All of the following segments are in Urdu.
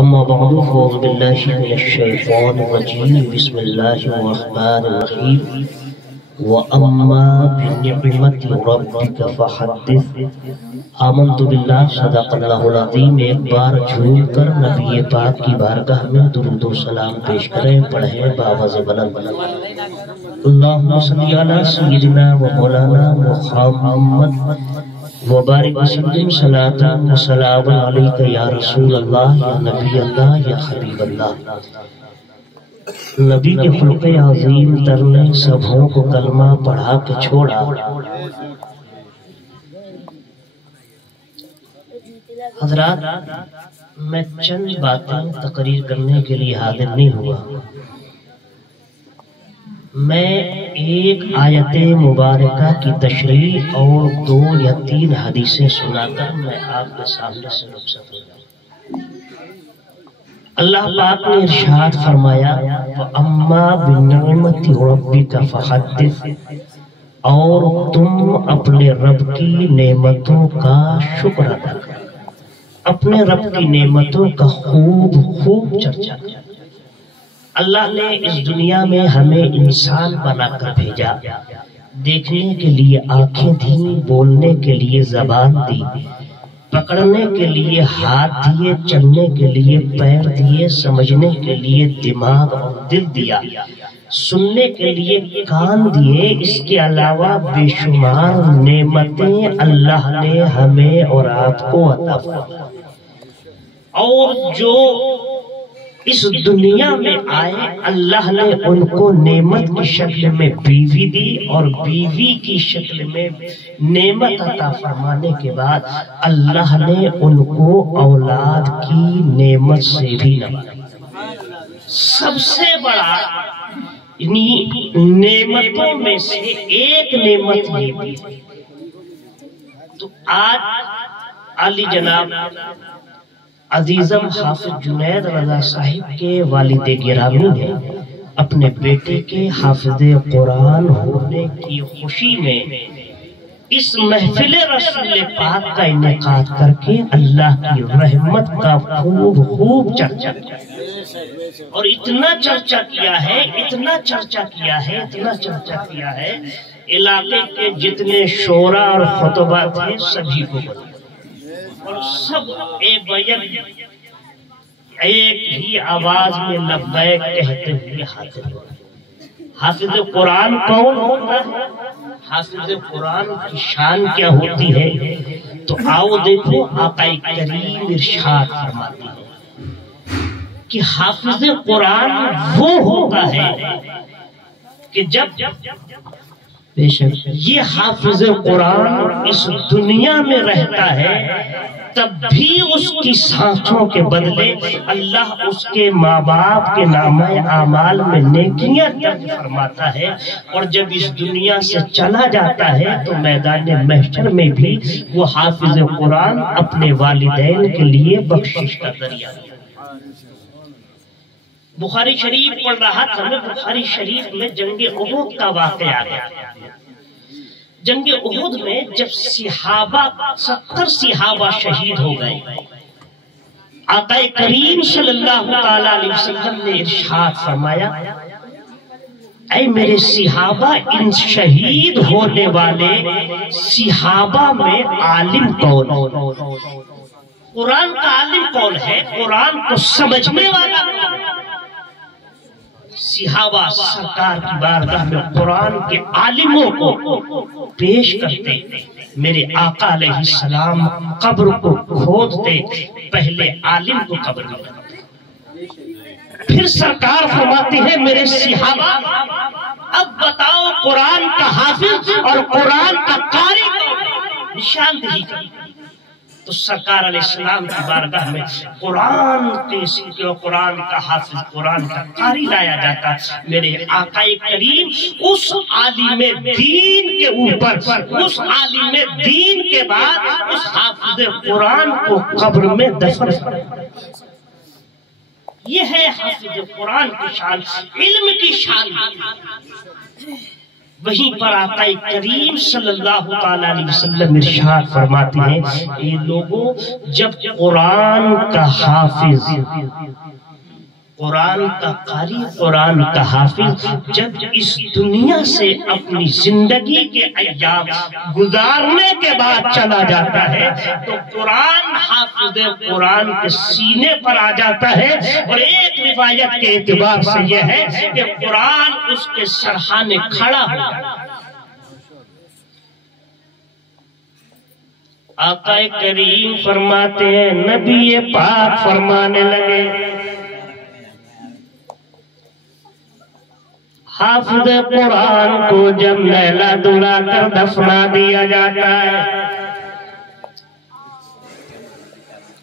اما بعد فاعوذ باللہ من الشیطان الرجیم بسم اللہ الرحمن الرحیم وَأَمَّا بِنِعْمَةِ رَبِّكَ فَحَدِّثْ آمنت باللہ صدق اللہ العظیم۔ ایک بار جھوم کر نبی پاک کی بارگاہ میں درود و سلام پیش کریں، پڑھیں بآواز بلند اللہم صلی علی سیدنا و مولانا محمد وبارک وسلم صلاۃ و سلام علیک یا رسول اللہ، یا نبی اللہ، یا حبیب اللہ۔ نبی کے خلق عظیم تر نے سبھوں کو کلمہ پڑھا کے چھوڑا۔ حضرات، میں چند باتیں تقریر کرنے کے لیے حاضر نہیں ہوا۔ میں ایک آیت مبارکہ کی تشریح اور 2 یا 3 حدیثیں سنا کر میں آپ کے سامنے سے رخصت ہو جاؤں۔ اللہ پاک نے ارشاد فرمایا وَأَمَّا بِنِعْمَةِ رَبِّكَ فَحَدِّثْ، اور تم اپنے رب کی نعمتوں کا شکر ادا کرو، اپنے رب کی نعمتوں کا خوب چرچا کرو۔ اللہ نے اس دنیا میں ہمیں انسان بنا کر بھیجا، دیکھنے کے لیے آنکھیں دیں، بولنے کے لیے زبان دی، پکڑنے کے لیے ہاتھ دیے، چلنے کے لیے پیر دیے، سمجھنے کے لیے دماغ اور دل دیا، سننے کے لیے کان دیے۔ اس کے علاوہ بے شمار نعمتیں اللہ نے ہمیں اور آپ کو عطا فرمائیں، اور جو اس دنیا میں آئے اللہ نے ان کو نعمت کی شکل میں بیوی دی، اور بیوی کی شکل میں نعمت عطا فرمانے کے بعد اللہ نے ان کو اولاد کی نعمت سے بھی نوازا۔ سب سے بڑا نعمتوں میں سے ایک نعمت یہ بھی۔ تو آج علی جناب عزیزم حافظ جنید رضا صاحب کے والد گرامی نے اپنے بیٹے کے حافظ قرآن ہونے کی خوشی میں اس محفل رسول پاک کا انعقاد کر کے اللہ کی رحمت کا خوب چرچا کیا، اور اتنا چرچا کیا ہے علاقے کے جتنے شعراء اور خطبہ تھے سبھی کو بتا، اور سب ایک ہی آواز میں لبیک کہتے ہوئے حاضر ہوئے۔ حافظ قرآن کون ہوتا ہے؟ حافظ قرآن کی شان کیا ہوتی ہے؟ تو آؤ دیکھو، آقا کریم ارشاد فرماتے ہیں کہ حافظ قرآن وہ ہوتا ہے کہ جب بے شک یہ حافظ قرآن اس دنیا میں رہتا ہے تب بھی اس کی سانسوں کے بدلے اللہ اس کے ماں باپ کے نامہ اعمال میں نیکیاں درج فرماتا ہے، اور جب اس دنیا سے چلا جاتا ہے تو میدان محشر میں بھی وہ حافظ قرآن اپنے والدین کے لیے بخشش کا ذریعہ ہے۔ بخاری شریف پڑھ رہا تھا میں، بخاری شریف میں جنگ احد کا واقعہ ہے۔ جنگ احد میں جب 70 صحابہ شہید ہو گئے، آقا کریم صلی اللہ علیہ وسلم نے ارشاد فرمایا اے میرے صحابہ، ان شہید ہونے والے صحابہ میں عالم کون؟ قرآن کا عالم کون ہے؟ قرآن کو سمجھنے والا صحابہ سرکار کی بارگاہ میں قرآن کے عالموں کو پیش کرتے، میرے آقا علیہ السلام قبر کو کھودتے، پہلے عالم کو قبر میں رکھتے، پھر سرکار فرماتے ہیں میرے صحابہ اب بتاؤ قرآن کا حافظ اور قرآن کا قاری کو نشاندہی کریں۔ تو سرکار علیہ السلام کی بارگاہ میں قرآن کا حافظ، قرآن کا قاری لایا جاتا۔ میرے آقا کریم اس عالم دین کے اوپر، اس عالم دین کے بعد اس حافظ قرآن کو قبر میں دفن کرتے۔ یہ ہے حافظ قرآن کی شان، علم کی شان۔ وہیں پر آقا کریم صلی اللہ تعالیٰ علیہ وسلم ارشاد فرماتے ہیں اے لوگوں، جب قرآن کا حافظ، قرآن کا قاری، قرآن کا حافظ جب اس دنیا سے اپنی زندگی کے ایام گزارنے کے بعد چلا جاتا ہے تو قرآن حافظ قرآن کے سینے پر آ جاتا ہے، اور ایک روایت کے اعتبار سے یہ ہے کہ قرآن اس کے سرحانے کھڑا ہو جاتا ہے۔ آقا کریم فرماتے ہیں، نبی پاک فرمانے لگے، حافظ قرآن کو جب نہلا دھلا کر دفنا دیا جاتا ہے،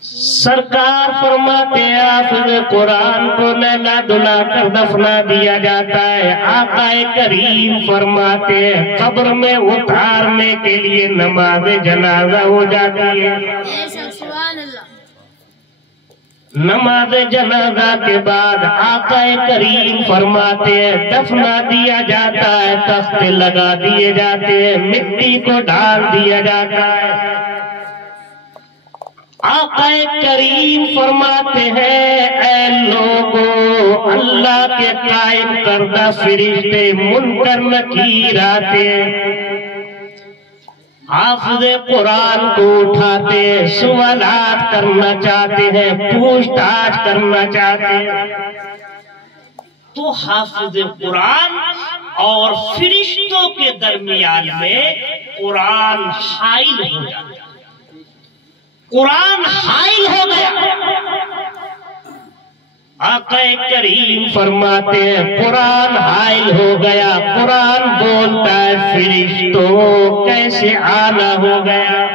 سرکار فرماتے ہیں حافظ قرآن کو نہلا دھلا کر دفنا دیا جاتا ہے، آقا کریم فرماتے ہیں قبر میں اتارنے کے لیے نماز جنازہ ہو جاتی ہے۔ نماز جنازہ کے بعد آقا کریم فرماتے ہیں دفنا دیا جاتا ہے، تختے لگا دیے جاتے ہیں، مٹی کو ڈال دیا جاتا ہے۔ آقا کریم فرماتے ہیں اے لوگوں، اللہ کے قائم کردہ فرشتے منکر نکیر آتے ہیں، حافظ قرآن کو اٹھاتے ہیں، سوالات کرنا چاہتے ہیں، پوچھ تاچھ کرنا چاہتے ہیں، تو حافظ قرآن اور فرشتوں کے درمیان میں قرآن حائل ہو جاتا ہے، قرآن حائل ہو گیا۔ آقا کریم فرماتے ہیں قرآن حائل ہو گیا، قرآن بولتا ہے فرشتوں کیسے آنا ہو گیا؟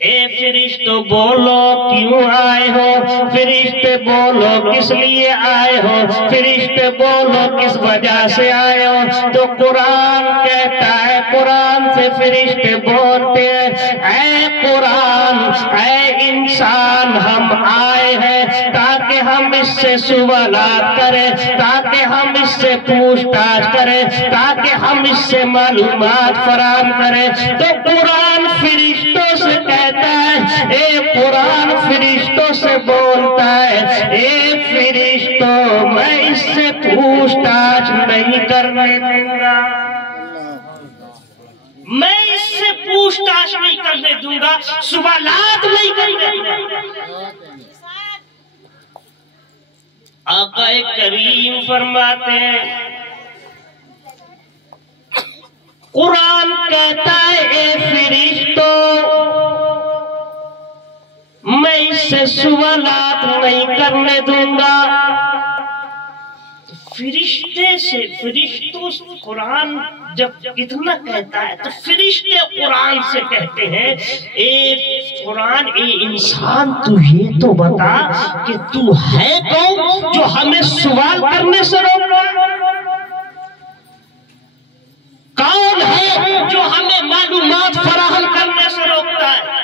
اے فرشتوں بولو کیوں آئے ہو؟ فرشتے بولو کس لیے آئے ہو؟ فرشتے بولو کس وجہ سے آئے ہو؟ تو قرآن کہتا ہے، قرآن سے فرشتے بولتے ہیں اے قرآن، اے انسان، ہم آئے ہیں تاکہ ہم اس سے سوالات کریں، تاکہ ہم اس سے پوچھ تاچھ کریں، تاکہ ہم اس سے معلومات فراہم کریں۔ تو قرآن فرشتوں سے کہتا ہے، اے قرآن فرشتوں سے بولتا ہے اے فرشتوں میں اس سے پوچھ تاچھ نہیں کرنے دوں گا، میں اس سے پوچھ تاچھ نہیں کرنے دوں گا، سوالات نہیں کرنے دوں گا۔ آقا کریم فرماتے ہیں قرآن کہتا ہے اے فرشتوں میں اس سے سوالات نہیں کرنے دوں گا۔ فرشتوں سے قرآن جب اتنا کہتا ہے تو فرشتے قرآن سے کہتے ہیں اے قرآن، اے انسان تو یہ تو بتا کہ تو ہے کون جو ہمیں سوال کرنے سے روکتا ہے؟ کون ہے جو ہمیں معلومات فراہم کرنے سے روکتا ہے؟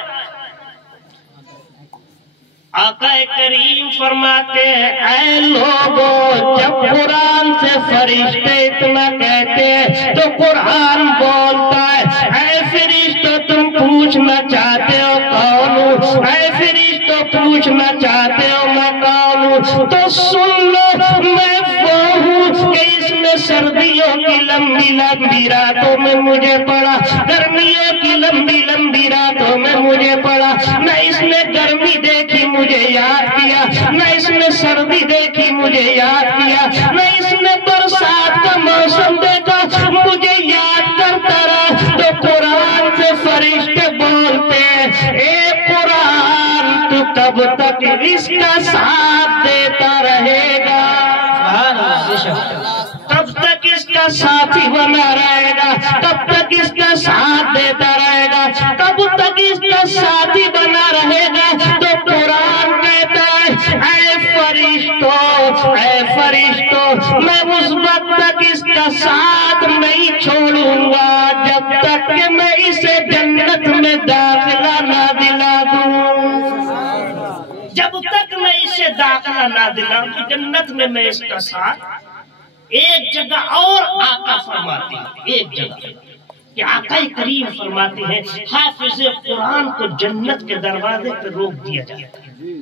آقا کریم فرماتے ہیں اے لوگوں، جب قرآن سے فرشتے اتنا کہتے ہیں تو قرآن بولتا ہے اے فرشتوں تم پوچھنا چاہتے ہو کون ہوں؟ اے فرشتوں پوچھنا چاہتے ہو میں کون ہوں؟ تو سن لو میں وہ ہوں کہ اس میں سردیوں کی لمبی لمبی راتوں میں مجھے پڑا، گرمیوں کی لمبی لمبی راتوں میں مجھے پڑا، میں اس میں گرمی دیکھی مجھے یاد کیا، میں اس میں سردی دیکھی مجھے یاد کیا، میں اس میں برسات کا موسم دیکھا مجھے یاد کرتا رہا۔ تو قرآن سے فرشتے بولتے ہیں اے قرآن تو کب تک اس کا ساتھ دیتا رہے گا؟ کب تک اس کا ساتھی بنا رہے گا؟ کب تک اس کا ساتھ دیتا رہے گا؟ کب تک اس کا ساتھی بنا رہے گا؟ تو قرآن کہتا ہے اے فرشتوں میں اس وقت تک اس کا ساتھ نہیں چھوڑوں گا جب تک کہ میں اسے جنت میں داخلہ نہ دلا دوں، جب تک میں اسے داخلہ نہ دلاؤں جنت میں اس کا ساتھ ایک جگہ اور آقا فرماتے ہیں، ایک جگہ کہ آقا کریم فرماتے ہیں حافظ قرآن کو جنت کے دروازے پر روک دیا جاتا ہے۔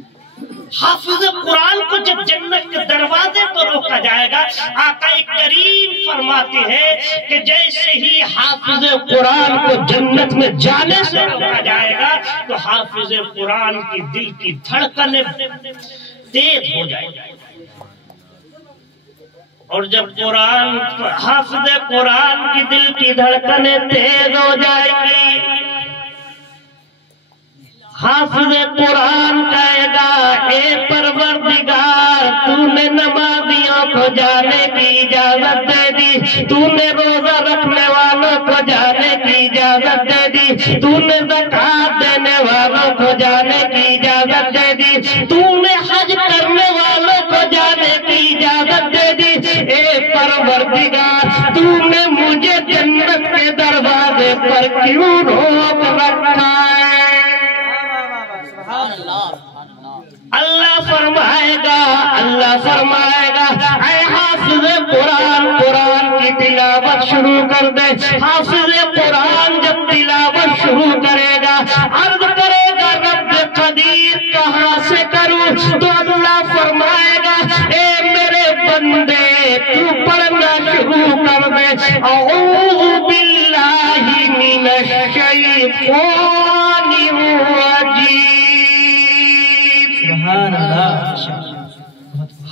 حافظ قرآن کو جب جنت کے دروازے پر روکا جائے گا، آقا کریم فرماتے ہیں کہ جیسے ہی حافظ قرآن کو جنت میں جانے سے روکا جائے گا تو حافظ قرآن کی دل کی دھڑکنیں تیز ہو جائے گی، اور جب حافظ قرآن کی دل کی دھڑکنیں تیز ہو جائے گی، حافظ قرآن کہے گا اے پروردگار تو نے نمازیوں کو جانے کی اجازت دے دی، تو نے روزہ رکھنے والوں کو جانے کی اجازت دے دی، تو نے زکوٰۃ دینے والوں کو جانے کی اجازت دے دی، تو نے حج کرنے والوں کو جانے کی اجازت دے دی، اے پروردگار تو نے مجھے جنت کے دروازے پر کیوں روک رکھا ہے؟ اللہ فرمائے گا اے حافظ قرآن، قرآن کی تلاوت شروع کر دے۔ حافظ قرآن جب تلاوت شروع کرے گا، عرض کرے گا رب قدیر کہاں سے کروں؟ تو اللہ فرمائے گا اے میرے بندے تو پڑھنا شروع کر دے، اعوذ باللہ من الشیطان الرجیم۔ سبحان اللہ۔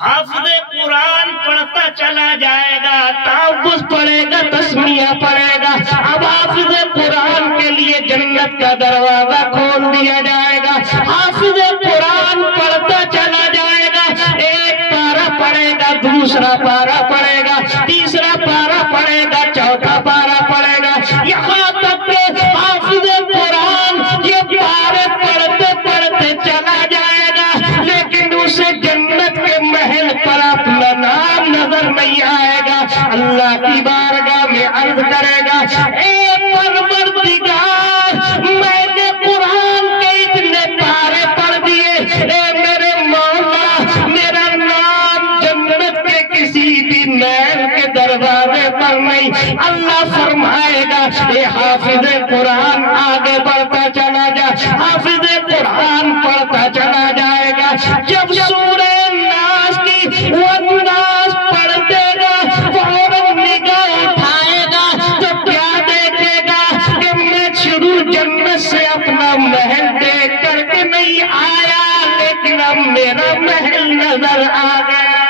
حافظ قرآن پڑھتا چلا جائے گا، تعوذ پڑھے گا، تسمیہ پڑھے گا، اب حافظ قرآن کے لیے جنت کا دروازہ کھول دیا جائے گا۔ حافظ قرآن پڑھتا چلا جائے گا، ایک پارہ پڑھے گا، دوسرا پارہ پڑھے گا، تیسرا پارہ پڑھے گا، چوتھا پارہ پڑھے گا، یہاں تک کہ حافظ قرآن یہ پارے پڑھتے پڑھتے چلا جائے گا، لیکن اسے جنت کے محل پر اپنا نام نظر نہیں آئے گا۔ اللہ کی بارگاہ میں عرض کرے گا اے پروردگار میں نے قرآن کے اتنے پارے پڑھ دیے، اے میرے مولا میرا نام جنت کے کسی بھی محل کے دروازے پر نہیں۔ اللہ فرمائے گا اے حافظ قرآن آگے بڑھتا چلا جا، حافظ قرآن پڑھتا چلا جائے گا، جب سورہ ناس کی وہ ناس پڑھ دے گا، فوراً نگاہ اٹھائے گا تو کیا دیکھے گا کہ میں شروع جنت سے اپنا محل دیکھ کر کے نہیں آیا، لیکن اب میرا محل نظر آ گیا۔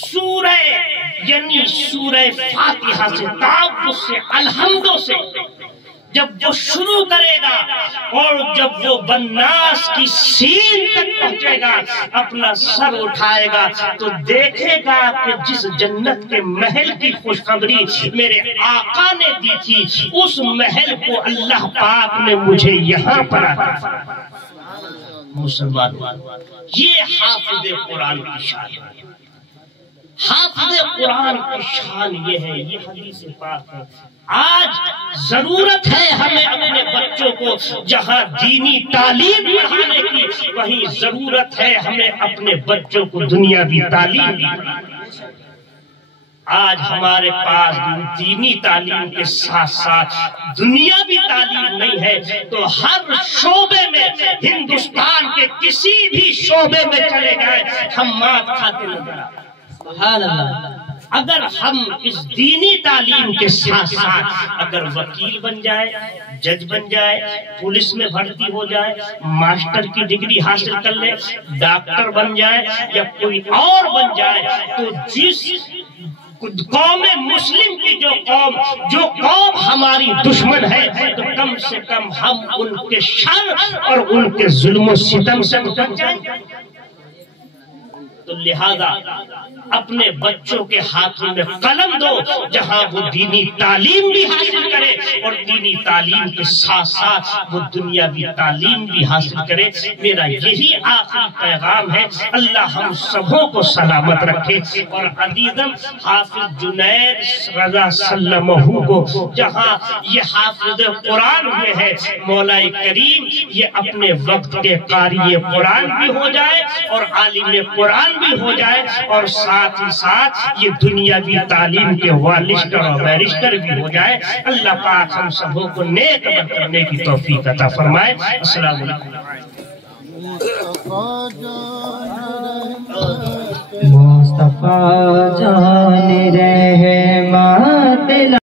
سورہ یعنی سورہ فاتحہ سے، تعوذ سے، الحمدوں سے جب وہ شروع کرے گا اور جب وہ بناس کی سین تک پہنچے گا، اپنا سر اٹھائے گا تو دیکھے گا کہ جس جنت کے محل کی خوشخبری میرے آقا نے دی تھی، اس محل کو اللہ پاک نے مجھے یہاں پر عطا فرمایا۔ مسلمان یہ حافظ قرآن کی شان ہے۔ حافظ قرآن کی شان یہ ہے، یہ حدیث پاک ہے۔ آج ضرورت ہے ہمیں اپنے بچوں کو جہاں دینی تعلیم پڑھانے کی، وہیں ضرورت ہے ہمیں اپنے بچوں کو دنیاوی تعلیم دی۔ آج ہمارے پاس دینی تعلیم کے ساتھ ساتھ دنیاوی تعلیم نہیں ہے، تو ہر شعبے میں ہندوستان کے کسی بھی شعبے میں چلے جائیں ہم مات کھاتے نظر آتے۔ سبحان اللہ۔ اگر ہم اس دینی تعلیم کے ساتھ ساتھ اگر وکیل بن جائے، جج بن جائے، پولیس میں بھرتی ہو جائے، ماسٹر کی ڈگری حاصل کر لے، ڈاکٹر بن جائے یا کوئی اور بن جائے، تو جس قوم مسلم کی جو قوم ہماری دشمن ہے، تو کم سے کم ہم ان کے شر اور ان کے ظلم و ستم سے بچ جائیں۔ تو لہذا اپنے بچوں کے ہاتھ میں قلم دو، جہاں وہ دینی تعلیم بھی حاصل کرے اور دینی تعلیم کے ساتھ ساتھ وہ دنیاوی تعلیم بھی حاصل کرے۔ میرا یہی آخری پیغام ہے۔ اللہ ہم سبوں کو سلامت رکھے۔ اور عزیزم حافظ جنید رضا سلمہ کو جہاں یہ حافظ قرآن ہوئے ہیں، مولا کریم یہ اپنے وقت کے قاری قرآن بھی ہو جائے اور عالم قرآن بھی ہو جائے اور ساتھ ہی ساتھ یہ دنیاوی تعلیم کے والشٹر اور بیرشٹر بھی ہو جائے. اللہ پاک ہم سبوں کو نیک عمل کرنے کی توفیق عطا فرمائے. السلام علیکم. مصطفیٰ جان رہے